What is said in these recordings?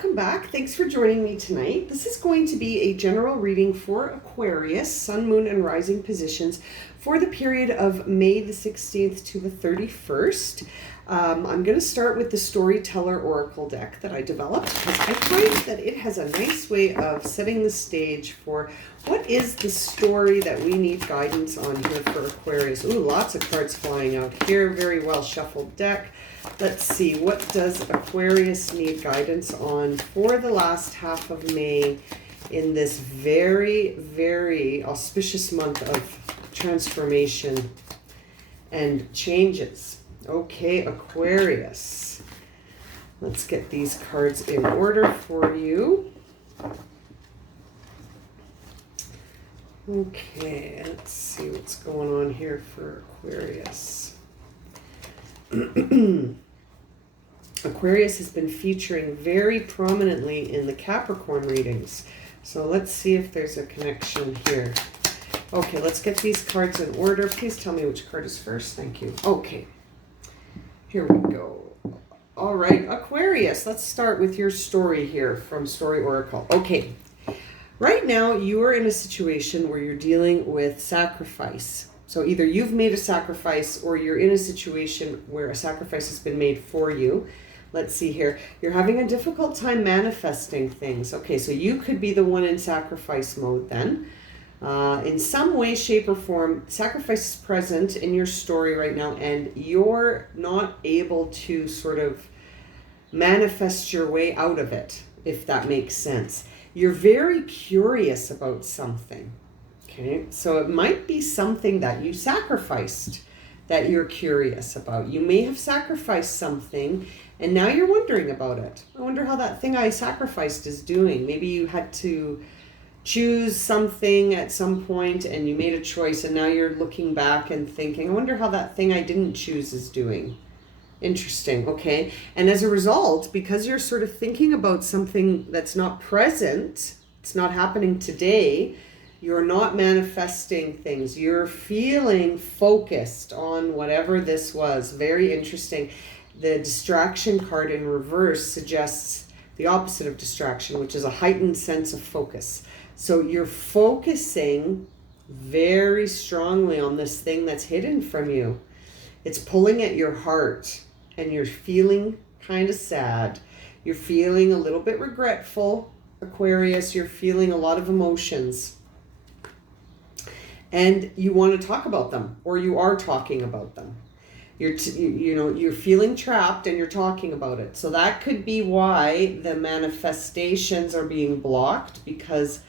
welcome back. Thanks for joining me tonight. This is going to be a general reading for Aquarius, Sun, Moon, and Rising positions for the period of May the 16th to the 31st. I'm going to start with the Storyteller Oracle deck that I developed because I find that it has a nice way of setting the stage for what is the story that we need guidance on here for Aquarius. Ooh, lots of cards flying out here. Very well shuffled deck. Let's see, what does Aquarius need guidance on for the last half of May in this very, very auspicious month of transformation and changes? Okay, Aquarius. Let's get these cards in order for you. Okay, let's see what's going on here for Aquarius. Aquarius has been featuring very prominently in the Capricorn readings. So let's see if there's a connection here. Okay, let's get these cards in order. Please tell me which card is first. Thank you. Okay, here we go. All right, Aquarius, let's start with your story here from Story Oracle. Okay, right now you are in a situation where you're dealing with sacrifice. So either you've made a sacrifice or you're in a situation where a sacrifice has been made for you. Let's see here. You're having a difficult time manifesting things. Okay, so you could be the one in sacrifice mode then. In some way, shape, or form, sacrifice is present in your story right now, and you're not able to sort of manifest your way out of it, if that makes sense. You're very curious about something. Okay, so it might be something that you sacrificed that you're curious about. You may have sacrificed something and now you're wondering about it. I wonder how that thing I sacrificed is doing. Maybe you had to choose something at some point and you made a choice and now you're looking back and thinking, I wonder how that thing I didn't choose is doing. Interesting, okay. And as a result, because you're sort of thinking about something that's not present, it's not happening today, you're not manifesting things. You're feeling focused on whatever this was. Very interesting. The distraction card in reverse suggests the opposite of distraction, which is a heightened sense of focus. So you're focusing very strongly on this thing that's hidden from you. It's pulling at your heart and you're feeling kind of sad. You're feeling a little bit regretful, Aquarius. You're feeling a lot of emotions. And you want to talk about them, or you are talking about them. You're feeling trapped and you're talking about it. So that could be why the manifestations are being blocked, because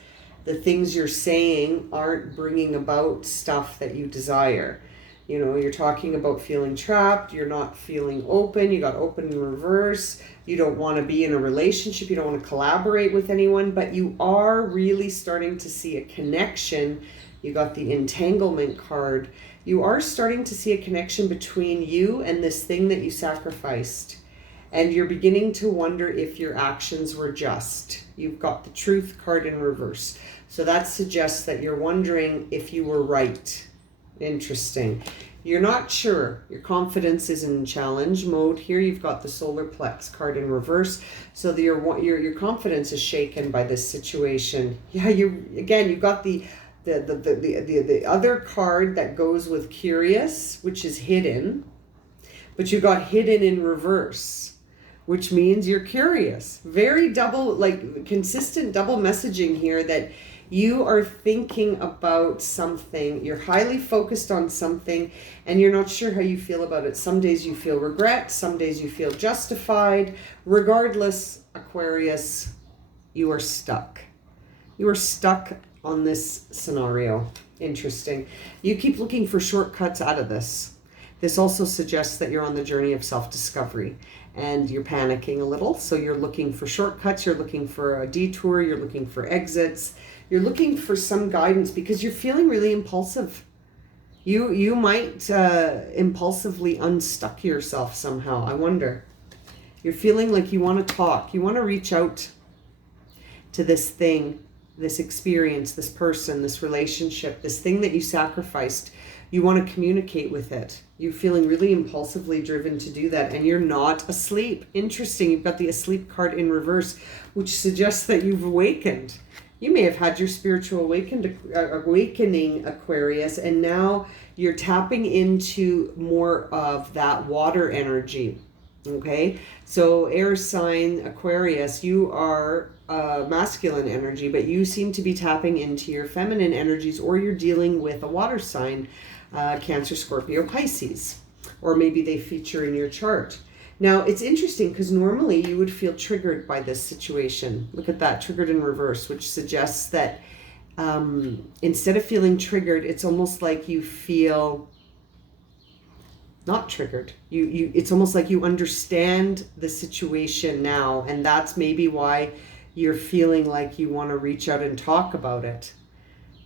the things you're saying aren't bringing about stuff that you desire. You know, you're talking about feeling trapped, you're not feeling open, you got open in reverse, you don't want to be in a relationship, you don't want to collaborate with anyone, but you are really starting to see a connection. You got the entanglement card. You are starting to see a connection between you and this thing that you sacrificed. And you're beginning to wonder if your actions were just. You've got the truth card in reverse. So that suggests that you're wondering if you were right. Interesting. You're not sure. Your confidence is in challenge mode here. You've got the solar plex card in reverse. So your confidence is shaken by this situation. Yeah, you've got the other card that goes with curious, which is hidden, but you got hidden in reverse, which means you're curious. Very consistent double messaging here that you are thinking about something, you're highly focused on something, and you're not sure how you feel about it. Some days you feel regret, some days you feel justified. Regardless, Aquarius, you are stuck. You are stuck on this scenario. Interesting. You keep looking for shortcuts out of this. This also suggests that you're on the journey of self-discovery and you're panicking a little. So you're looking for shortcuts, you're looking for a detour, you're looking for exits, you're looking for some guidance because you're feeling really impulsive. You might impulsively unstuck yourself somehow. I wonder. You're feeling like you want to talk, you want to reach out to this thing, this experience, this person, this relationship, this thing that you sacrificed. You want to communicate with it. You're feeling really impulsively driven to do that, and you're not asleep. Interesting, you've got the asleep card in reverse, which suggests that you've awakened. You may have had your spiritual awakening, Aquarius, and now you're tapping into more of that water energy. Okay, so air sign Aquarius, you are masculine energy, but you seem to be tapping into your feminine energies, or you're dealing with a water sign, Cancer, Scorpio, Pisces, or maybe they feature in your chart. Now, it's interesting because normally you would feel triggered by this situation. Look at that, triggered in reverse, which suggests that instead of feeling triggered, it's almost like you feel not triggered. It's almost like you understand the situation now, and that's maybe why you're feeling like you want to reach out and talk about it,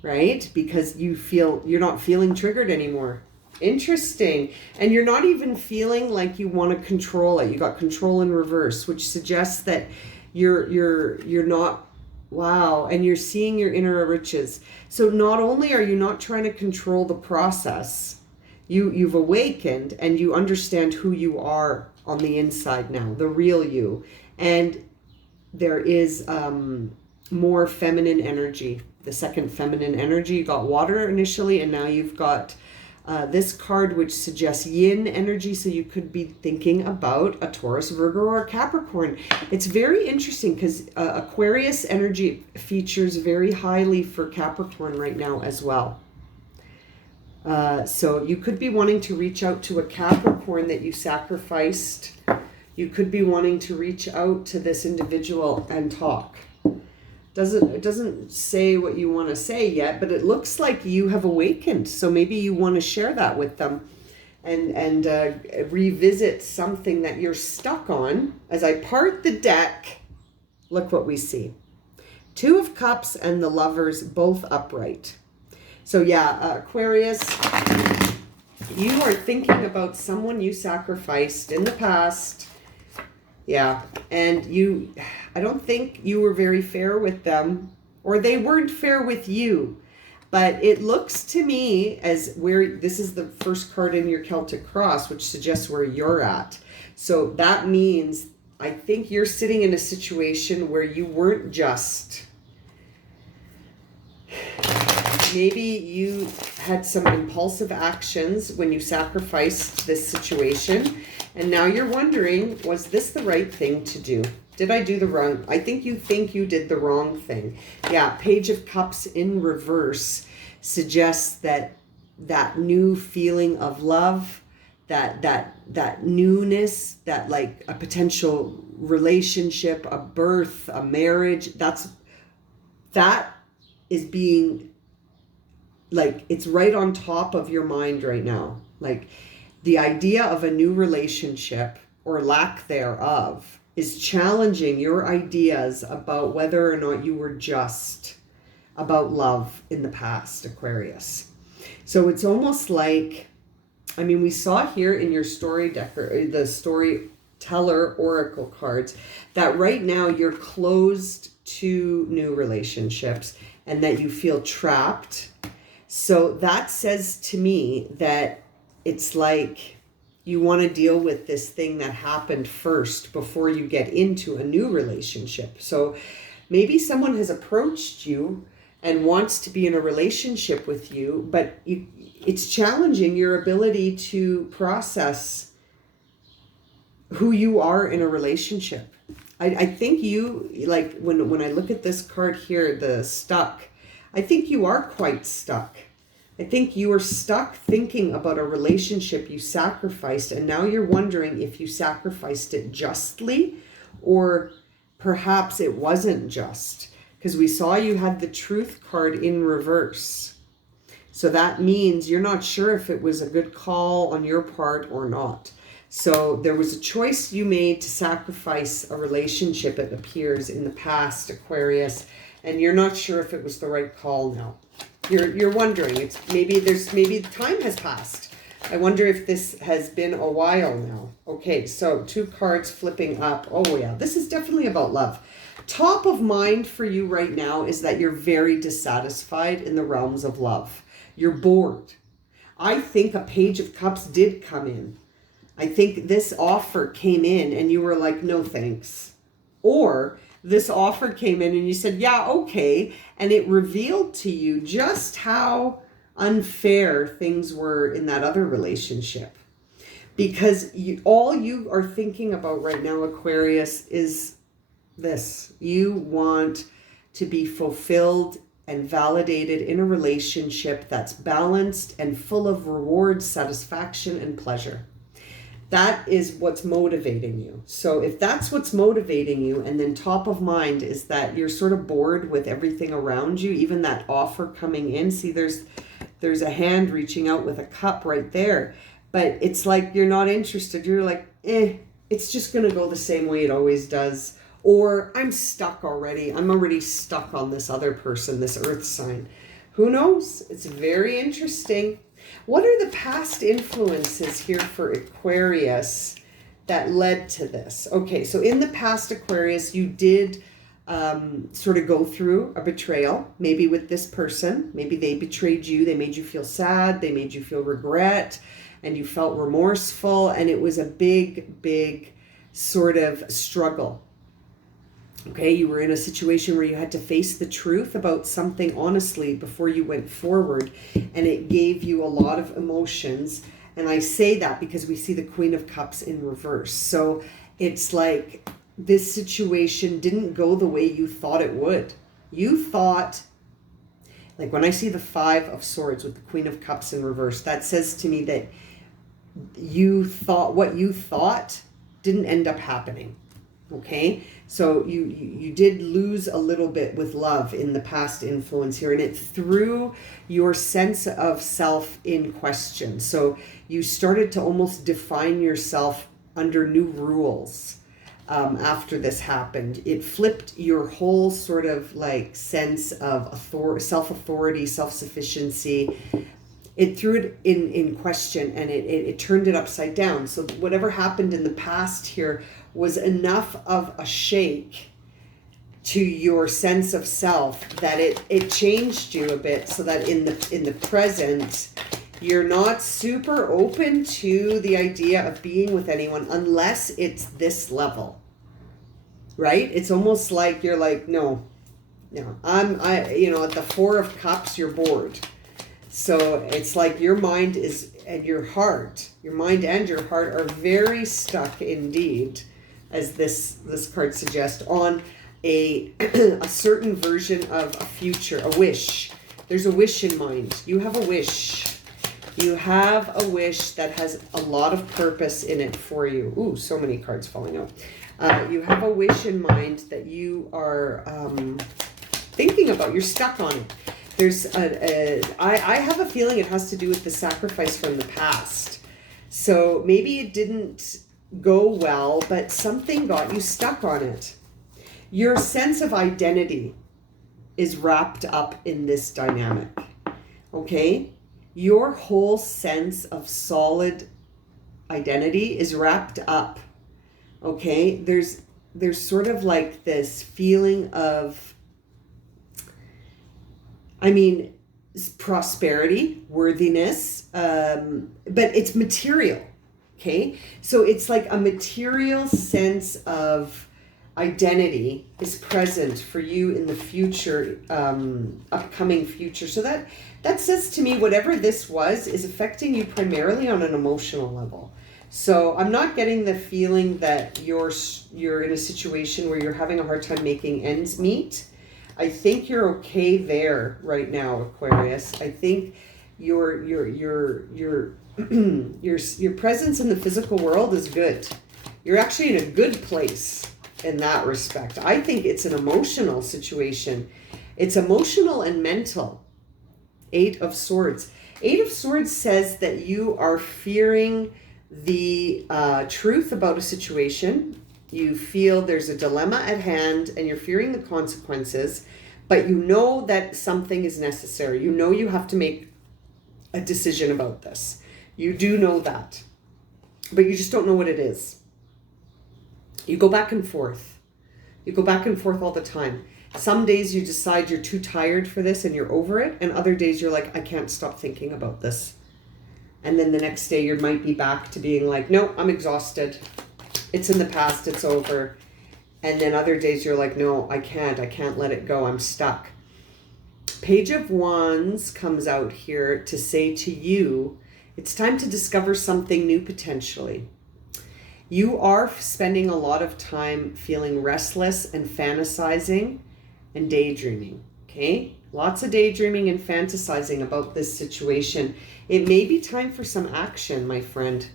right? Because you feel you're not feeling triggered anymore. Interesting. And you're not even feeling like you want to control it. You got control in reverse, which suggests that you're not, wow, and you're seeing your inner riches. So not only are you not trying to control the process, you've awakened and you understand who you are on the inside now, the real you. And there is more feminine energy, the second feminine energy. You got water initially, and now you've got this card, which suggests yin energy. So you could be thinking about a Taurus, Virgo, or a Capricorn. It's very interesting because Aquarius energy features very highly for Capricorn right now as well. So you could be wanting to reach out to a Capricorn that you sacrificed. You could be wanting to reach out to this individual and talk. It doesn't say what you want to say yet, but it looks like you have awakened. So maybe you want to share that with them and revisit something that you're stuck on. As I part the deck, look what we see. Two of Cups and the Lovers, both upright. So yeah, Aquarius, you are thinking about someone you sacrificed in the past. Yeah, and I don't think you were very fair with them, or they weren't fair with you. But it looks to me as this is the first card in your Celtic cross, which suggests where you're at. So that means I think you're sitting in a situation where you weren't just. Maybe you had some impulsive actions when you sacrificed this situation, and now you're wondering, was this the right thing to do? Did I do the wrong? I think you did the wrong thing. Yeah, Page of Cups in reverse suggests that new feeling of love, that newness, that like a potential relationship, a birth, a marriage, that is being like, it's right on top of your mind right now. Like the idea of a new relationship or lack thereof is challenging your ideas about whether or not you were just about love in the past, Aquarius. So it's almost like, I mean, we saw here in your story deck, or the storyteller oracle cards, that right now you're closed to new relationships and that you feel trapped. So that says to me that it's like you want to deal with this thing that happened first before you get into a new relationship. So maybe someone has approached you and wants to be in a relationship with you, but it's challenging your ability to process who you are in a relationship. I think you, like when I look at this card here, the stuck, I think you are quite stuck. I think you are stuck thinking about a relationship you sacrificed, and now you're wondering if you sacrificed it justly, or perhaps it wasn't just. Because we saw you had the Truth card in reverse. So that means you're not sure if it was a good call on your part or not. So there was a choice you made to sacrifice a relationship, it appears, in the past, Aquarius, and you're not sure if it was the right call now. You're wondering. It's maybe time has passed. I wonder if this has been a while now. Okay, so two cards flipping up. Oh yeah, this is definitely about love. Top of mind for you right now is that you're very dissatisfied in the realms of love. You're bored. I think a Page of Cups did come in. I think this offer came in and you were like, no thanks. Or this offer came in and you said, yeah, okay. And it revealed to you just how unfair things were in that other relationship. Because all you are thinking about right now, Aquarius, is this. You want to be fulfilled and validated in a relationship that's balanced and full of reward, satisfaction, and pleasure. That is what's motivating you. So if that's what's motivating you, and then top of mind is that you're sort of bored with everything around you, even that offer coming in. See, there's a hand reaching out with a cup right there. But it's like you're not interested. You're like, it's just going to go the same way it always does. Or I'm stuck already. I'm already stuck on this other person, this earth sign. Who knows? It's very interesting. What are the past influences here for Aquarius that led to this? Okay, so in the past, Aquarius, you did sort of go through a betrayal, maybe with this person. Maybe they betrayed you. They made you feel sad. They made you feel regret, and you felt remorseful, and it was a big, big sort of struggle. Okay, you were in a situation where you had to face the truth about something honestly before you went forward, and it gave you a lot of emotions. And I say that because we see the Queen of Cups in reverse. So it's like this situation didn't go the way you thought it would. You thought, like when I see the Five of Swords with the Queen of Cups in reverse, that says to me that you thought what you thought didn't end up happening. Okay, so you did lose a little bit with love in the past influence here, and it threw your sense of self in question. So you started to almost define yourself under new rules after this happened. It flipped your whole sort of like sense of self-authority, self-sufficiency. It threw it in question, and it turned it upside down. So whatever happened in the past here was enough of a shake to your sense of self that it changed you a bit, so that in the present you're not super open to the idea of being with anyone unless it's this level, right? It's almost like you're like, no, at the Four of Cups, you're bored. So it's like your mind and your mind and your heart are very stuck indeed, as this card suggests, on a certain version of a future, a wish. There's a wish in mind. You have a wish. You have a wish that has a lot of purpose in it for you. Ooh, so many cards falling out. You have a wish in mind that you are thinking about. You're stuck on it. I have a feeling it has to do with the sacrifice from the past. So maybe it didn't go well, but something got you stuck on it. Your sense of identity is wrapped up in this dynamic. Okay? Your whole sense of solid identity is wrapped up. Okay? There's sort of like this feeling of, prosperity, worthiness, but it's material, okay? So it's like a material sense of identity is present for you in the future, upcoming future. So that says to me, whatever this was is affecting you primarily on an emotional level. So I'm not getting the feeling that you're in a situation where you're having a hard time making ends meet. I think you're okay there right now, Aquarius. I think your presence in the physical world is good. You're actually in a good place in that respect. I think it's an emotional situation. It's emotional and mental. Eight of Swords. Eight of Swords says that you are fearing the truth about a situation. You feel there's a dilemma at hand and you're fearing the consequences, but you know that something is necessary. You know you have to make a decision about this. You do know that, but you just don't know what it is. You go back and forth. You go back and forth all the time. Some days you decide you're too tired for this and you're over it, and other days you're like, I can't stop thinking about this. And then the next day you might be back to being like, no, I'm exhausted. It's in the past, it's over. And then other days you're like, no, I can't let it go. I'm stuck. Page of Wands comes out here to say to you, it's time to discover something new potentially. You are spending a lot of time feeling restless and fantasizing and daydreaming, okay? Lots of daydreaming and fantasizing about this situation. It may be time for some action, my friend.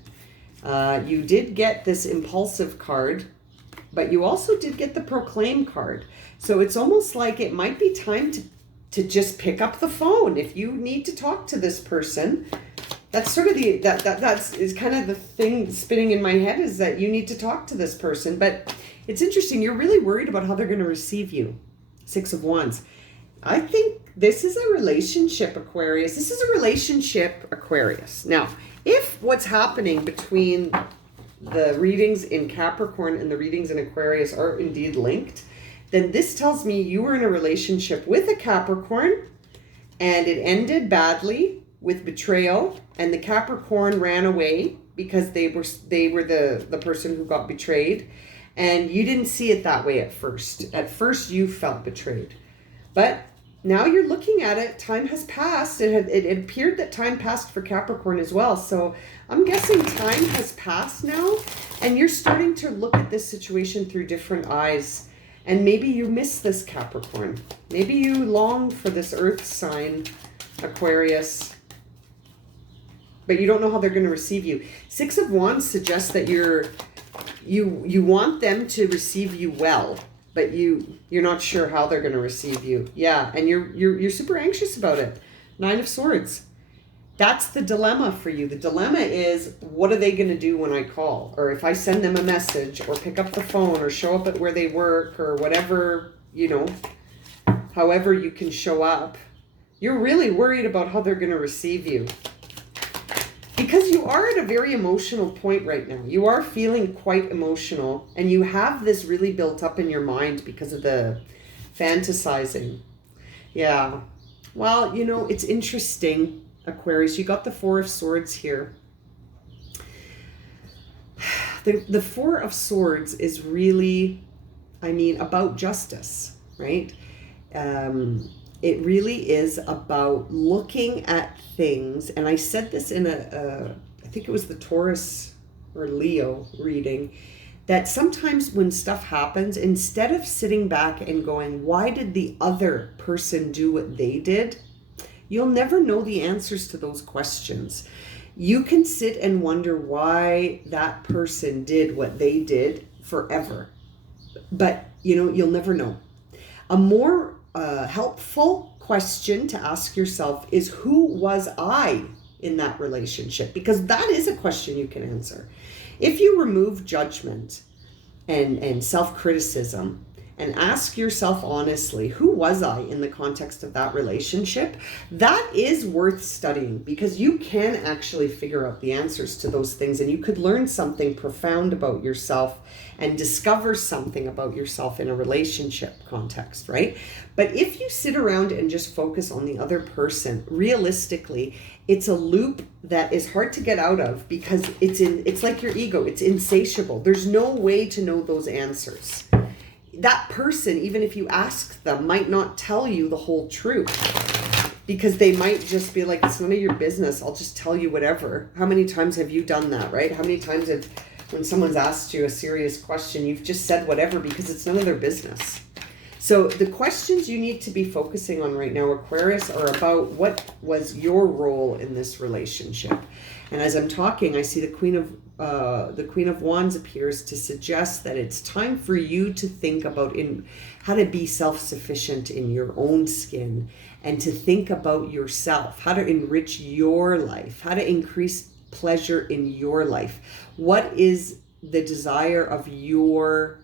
You did get this impulsive card, but you also did get the proclaim card. So it's almost like it might be time to just pick up the phone. If you need to talk to this person, that's sort of that's kind of the thing spinning in my head, is that you need to talk to this person. But it's interesting. You're really worried about how they're going to receive you. 6 of Wands. I think this is a relationship, Aquarius. This is a relationship, Aquarius. Now, if what's happening between the readings in Capricorn and the readings in Aquarius are indeed linked, then this tells me you were in a relationship with a Capricorn and it ended badly with betrayal, and the Capricorn ran away because they were the person who got betrayed, and you didn't see it that way at first. At first you felt betrayed, but now you're looking at it. Time has passed. It appeared that time passed for Capricorn as well. So I'm guessing time has passed now, and you're starting to look at this situation through different eyes. And maybe you miss this Capricorn. Maybe you long for this earth sign, Aquarius, but you don't know how they're going to receive you. 6 of Wands suggests that you want them to receive you well, but you're not sure how they're going to receive you. Yeah, and you're super anxious about it. 9 of Swords. That's the dilemma for you. The dilemma is, what are they going to do when I call? Or if I send them a message, or pick up the phone, or show up at where they work, or whatever, however you can show up. You're really worried about how they're going to receive you. Because you are at a very emotional point right now. You are feeling quite emotional, and you have this really built up in your mind because of the fantasizing. Yeah. Well, it's interesting, Aquarius. You got the 4 of Swords here. The 4 of Swords is really, about justice, right? It really is about looking at things. And I said this in I think it was the Taurus or Leo reading, that sometimes when stuff happens, instead of sitting back and going, why did the other person do what they did? You'll never know the answers to those questions. You can sit and wonder why that person did what they did forever. But, you'll never know. A more helpful question to ask yourself is, who was I in that relationship? Because that is a question you can answer. If you remove judgment and self-criticism and ask yourself honestly, who was I in the context of that relationship? That is worth studying, because you can actually figure out the answers to those things, and you could learn something profound about yourself and discover something about yourself in a relationship context, right? But if you sit around and just focus on the other person, realistically, it's a loop that is hard to get out of, because it's like your ego. It's insatiable. There's no way to know those answers. That person, even if you ask them, might not tell you the whole truth, because they might just be like, it's none of your business. I'll just tell you whatever. How many times have you done that, right? How many times when someone's asked you a serious question, you've just said whatever because it's none of their business. So the questions you need to be focusing on right now, Aquarius, are about what was your role in this relationship. And as I'm talking, I see the Queen of Wands appears to suggest that it's time for you to think about how to be self-sufficient in your own skin, and to think about yourself, how to enrich your life, how to increase pleasure in your life. What is the desire of your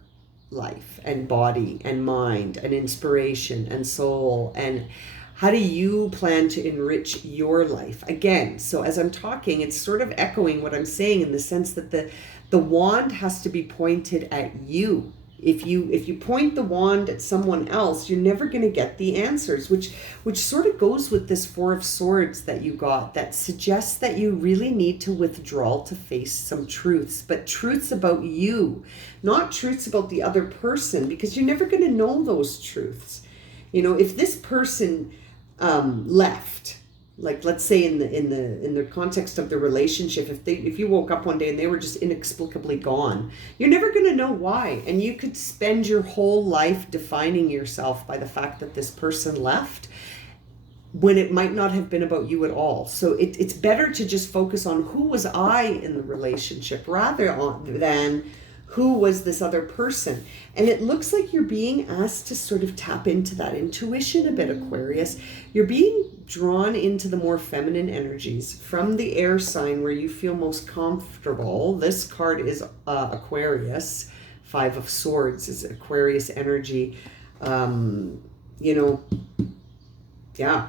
life and body and mind and inspiration and soul, and how do you plan to enrich your life? Again, so as I'm talking, it's sort of echoing what I'm saying, in the sense that the wand has to be pointed at you. If you point the wand at someone else, you're never going to get the answers, which sort of goes with this Four of Swords that you got, that suggests that you really need to withdraw to face some truths, but truths about you, not truths about the other person, because you're never going to know those truths. You know, if this person left, like let's say in the context of the relationship, if you woke up one day and they were just inexplicably gone, you're never going to know why, and you could spend your whole life defining yourself by the fact that this person left, when it might not have been about you at all. So it's better to just focus on who was I in the relationship rather than who was this other person. And it looks like you're being asked to sort of tap into that intuition a bit, Aquarius. You're being drawn into the more feminine energies from the air sign where you feel most comfortable. This card is Aquarius. Five of Swords is Aquarius energy. You know, yeah,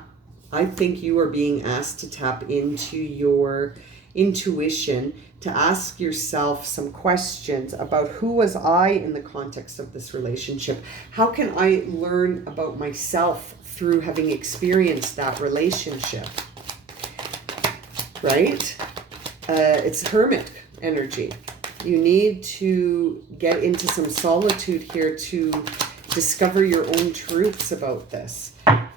I think you are being asked to tap into your intuition, to ask yourself some questions about who was I in the context of this relationship? How can I learn about myself through having experienced that relationship? Right? It's Hermit energy. You need to get into some solitude here to discover your own truths about this.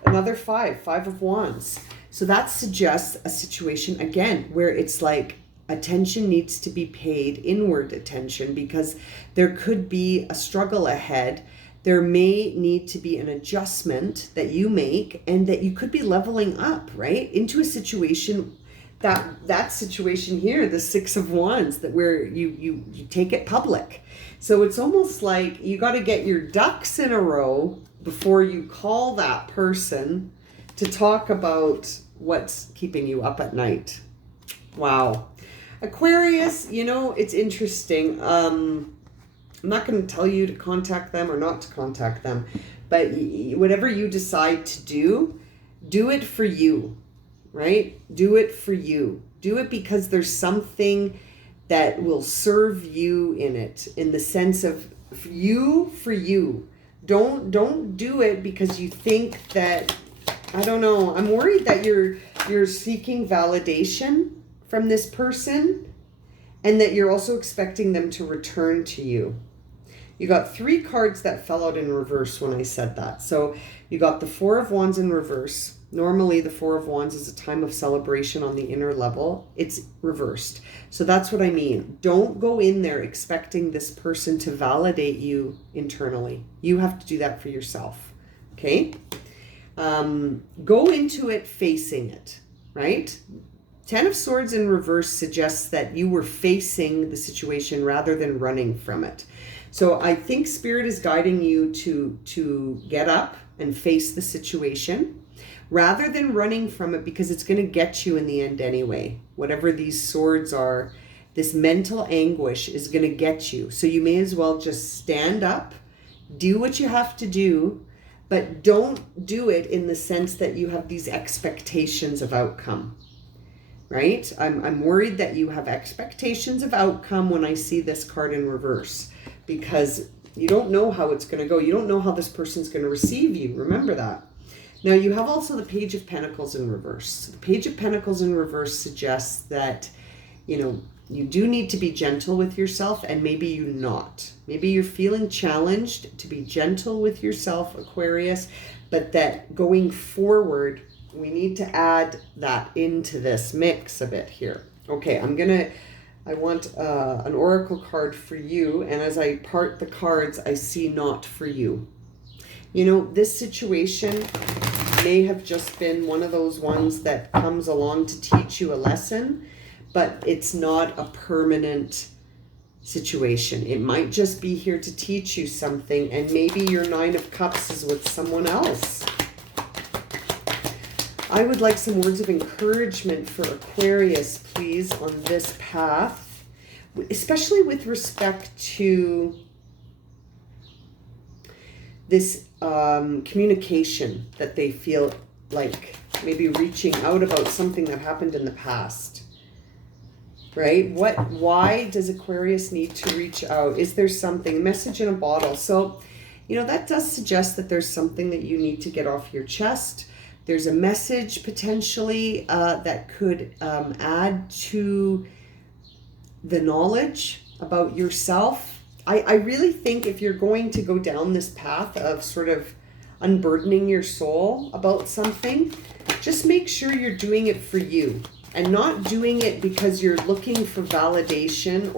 Another Five of Wands. So that suggests a situation, again, where it's like attention needs to be paid, inward attention, because there could be a struggle ahead. There may need to be an adjustment that you make, and that you could be leveling up, right? Into a situation, that situation here, the Six of Wands, that where you take it public. So it's almost like you got to get your ducks in a row before you call that person to talk about what's keeping you up at night. Wow. Aquarius, you know, it's interesting. I'm not going to tell you to contact them or not to contact them, but whatever you decide to do it for you, right? Do it for you. Do it because there's something that will serve you in it, in the sense of you for you. Don't do it because you think that, I don't know, I'm worried that you're seeking validation from this person, and that you're also expecting them to return to you. You got 3 cards that fell out in reverse when I said that. So you got the Four of Wands in reverse. Normally the Four of Wands is a time of celebration on the inner level. It's reversed. So that's what I mean. Don't go in there expecting this person to validate you internally. You have to do that for yourself. Okay? Go into it facing it, right? 10 of Swords in reverse suggests that you were facing the situation rather than running from it. So I think Spirit is guiding you to get up and face the situation rather than running from it, because it's going to get you in the end anyway. Whatever these swords are, this mental anguish is going to get you. So you may as well just stand up, do what you have to do, but don't do it in the sense that you have these expectations of outcome. Right? I'm worried that you have expectations of outcome when I see this card in reverse, because you don't know how it's going to go. You don't know how this person's going to receive you. Remember that. Now you have also the Page of Pentacles in reverse. The Page of Pentacles in reverse suggests that, you know, you do need to be gentle with yourself, and maybe you're not. Maybe you're feeling challenged to be gentle with yourself, Aquarius, but that going forward, we need to add that into this mix a bit here. Okay, I want an oracle card for you, and as I part the cards, I see not for you. You know, this situation may have just been one of those ones that comes along to teach you a lesson, but it's not a permanent situation. It might just be here to teach you something, and maybe your Nine of Cups is with someone else. I would like some words of encouragement for Aquarius, please, on this path, especially with respect to this communication that they feel like maybe reaching out about something that happened in the past. right? Why does Aquarius need to reach out? Is there something, message in a bottle? So, you know, that does suggest that there's something that you need to get off your chest. There's a message potentially that could add to the knowledge about yourself. I really think if you're going to go down this path of sort of unburdening your soul about something, just make sure you're doing it for you and not doing it because you're looking for validation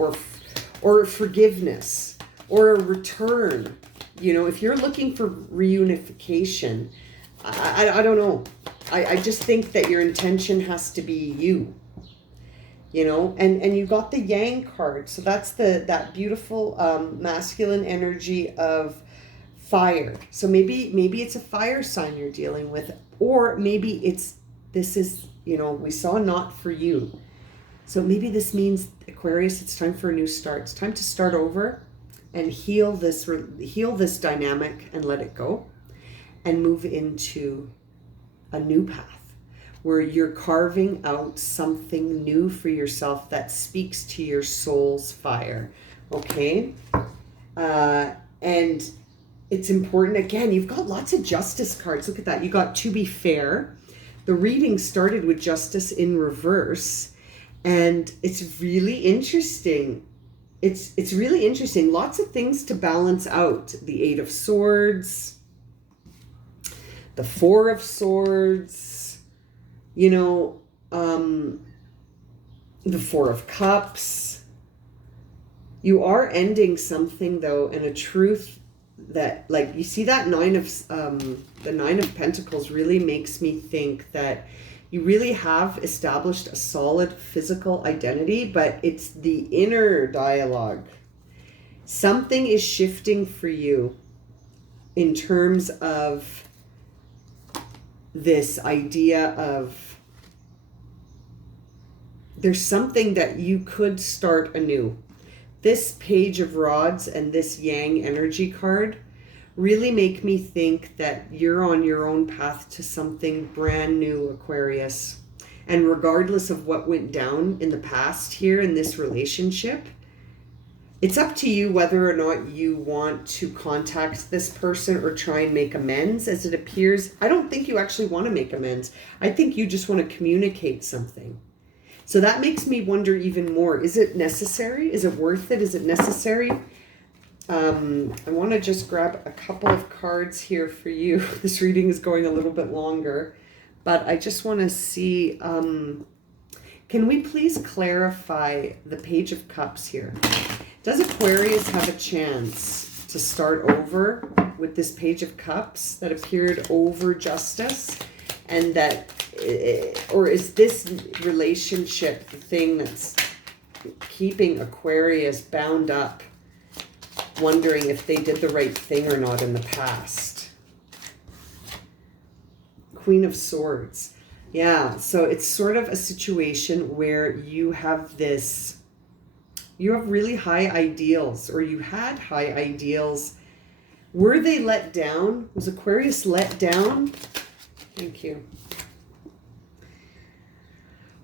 or forgiveness or a return. You know, if you're looking for reunification, I don't know. I just think that your intention has to be you. You know, and you got the Yang card. So that's that beautiful masculine energy of fire. So maybe it's a fire sign you're dealing with, or maybe this is, you know, we saw not for you. So maybe this means, Aquarius, it's time for a new start. It's time to start over and heal this dynamic and let it go and move into a new path where you're carving out something new for yourself that speaks to your soul's fire. Okay? And it's important. Again, you've got lots of justice cards. Look at that. You got to be fair. The reading started with justice in reverse. And it's really interesting. It's really interesting. Lots of things to balance out. The Eight of Swords, the Four of Swords, you know, the Four of Cups. You are ending something though, and a truth that, like, you see that the Nine of Pentacles really makes me think that you really have established a solid physical identity, but it's the inner dialogue. Something is shifting for you in terms of this idea of there's something that you could start anew. This Page of Rods and this Yang energy card really make me think that you're on your own path to something brand new, Aquarius. And regardless of what went down in the past here in this relationship, it's up to you whether or not you want to contact this person or try and make amends. As it appears, I don't think you actually want to make amends. I think you just want to communicate something. So that makes me wonder even more. Is it necessary? Is it worth it? Is it necessary? I want to just grab a couple of cards here for you. This reading is going a little bit longer, but I just want to see, can we please clarify the Page of Cups here? Does Aquarius have a chance to start over with this Page of Cups that appeared over justice? And that, or is this relationship the thing that's keeping Aquarius bound up, wondering if they did the right thing or not in the past? Queen of Swords. Yeah, so it's sort of a situation where you have really high ideals, or you had high ideals. Were they let down? Was Aquarius let down? Thank you.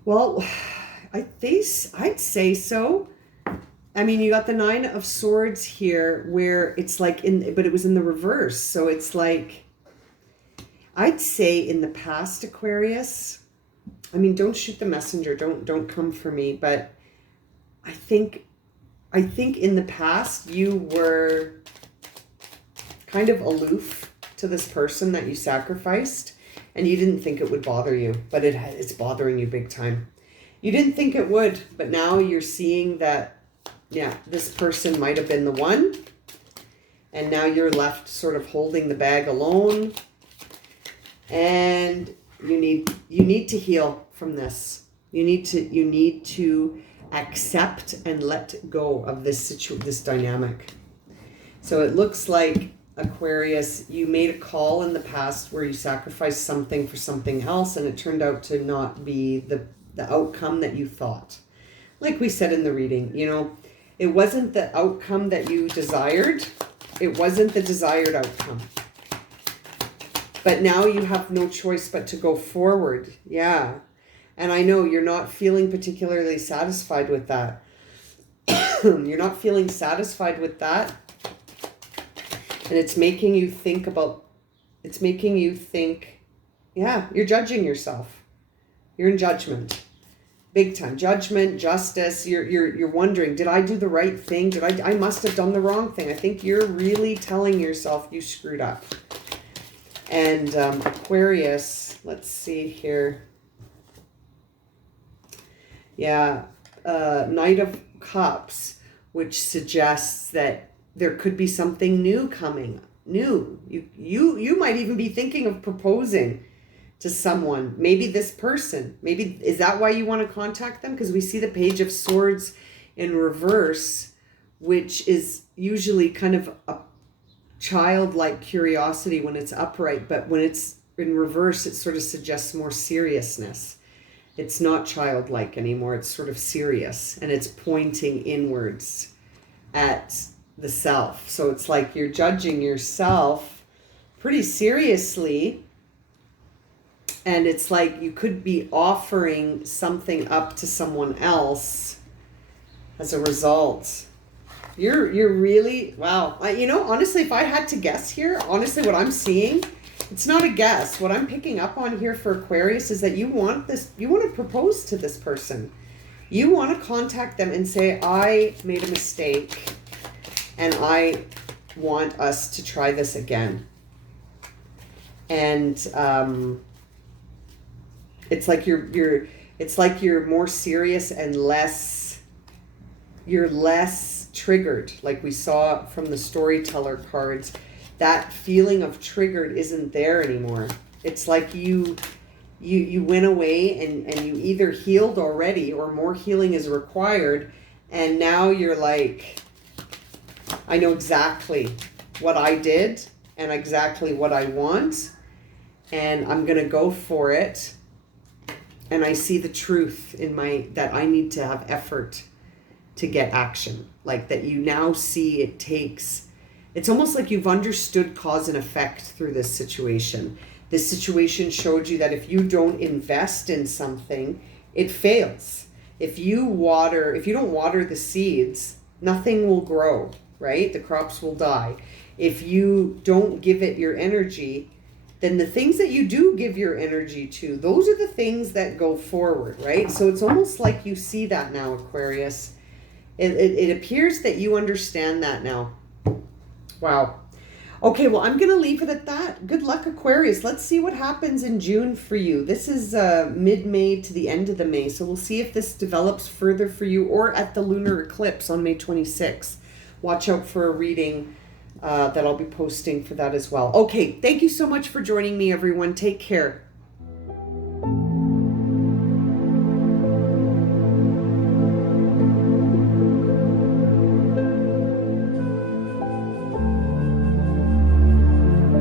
Well, I'd say so. I mean, you got the Nine of Swords here where it's like but it was in the reverse. So it's like, I'd say in the past, Aquarius, I mean, don't shoot the messenger. Don't come for me. But I think in the past you were kind of aloof to this person that you sacrificed, and you didn't think it would bother you, but it's bothering you big time. You didn't think it would, but now you're seeing that, yeah, this person might have been the one, and now you're left sort of holding the bag alone, and you need to heal from this. You need to accept and let go of this dynamic. So it looks like, Aquarius, you made a call in the past where you sacrificed something for something else, and it turned out to not be the outcome that you thought. Like we said in the reading, you know, it wasn't the outcome that you desired. It wasn't the desired outcome. But now you have no choice but to go forward. Yeah. And I know you're not feeling particularly satisfied with that. You're not feeling satisfied with that. And it's making you think, yeah, you're judging yourself. You're in judgment. Big time. Judgment, justice. You're wondering, did I do the right thing? I must have done the wrong thing. I think you're really telling yourself you screwed up. And Aquarius, let's see here. Yeah, Knight of Cups, which suggests that there could be something new coming. New. You might even be thinking of proposing to someone. Maybe this person. Maybe, is that why you want to contact them? Because we see the Page of Swords in reverse, which is usually kind of a childlike curiosity when it's upright, but when it's in reverse, it sort of suggests more seriousness. It's not childlike anymore. It's sort of serious, and it's pointing inwards at the self. So it's like you're judging yourself pretty seriously, and it's like you could be offering something up to someone else as a result. You're really, wow. Honestly, if I had to guess here, honestly, what I'm seeing, it's not a guess. What I'm picking up on here for Aquarius is that you want to propose to this person. You want to contact them and say, I made a mistake and I want us to try this again. And it's like you're more serious and you're less triggered, like we saw from the storyteller cards. That feeling of triggered isn't there anymore. It's like you went away and you either healed already or more healing is required, and now you're like, I know exactly what I did and exactly what I want, and I'm gonna go for it. And I see the truth in that I need to have effort to get action. Like that you now see it's almost like you've understood cause and effect through this situation. This situation showed you that if you don't invest in something, it fails. If you don't water the seeds, nothing will grow, right? The crops will die. If you don't give it your energy, then the things that you do give your energy to, those are the things that go forward, right? So it's almost like you see that now, Aquarius. It appears that you understand that now. Wow. Okay, well, I'm going to leave it at that. Good luck, Aquarius. Let's see what happens in June for you. This is mid-May to the end of the May, so we'll see if this develops further for you or at the lunar eclipse on May 26th. Watch out for a reading that I'll be posting for that as well. Okay, thank you so much for joining me, everyone. Take care.